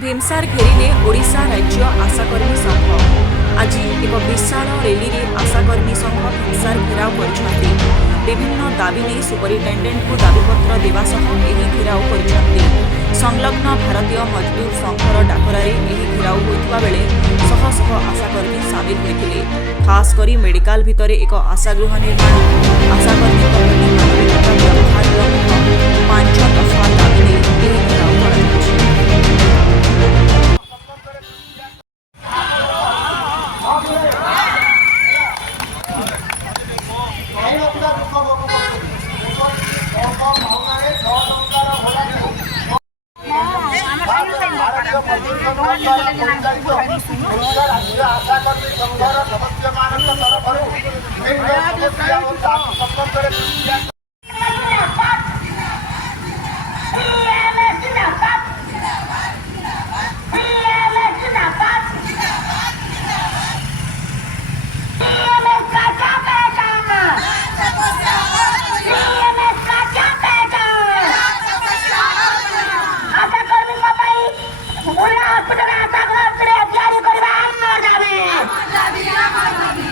भीमसार घेरिले ओडिशा राज्य आशाकर्मी संघ। आज एक विशाल रैली में आशाकर्मी संघ भीमसार घेराव कर विभिन्न दाबी नहीं सुपरिटेडेंट को दाबीपत्र देवा घेराव कर संलग्न भारतीय मजदूर संघर डाकरारे घेराव होता बेले शह शह आशाकर्मी सामिल होते। खासकर मेडिकल भितर एक आशागृह निर्माण आशाकर्मी प्रति मानवीयता व्यवहार प्रमुख 5 दफा दाबी नहीं घेराव कर Davi,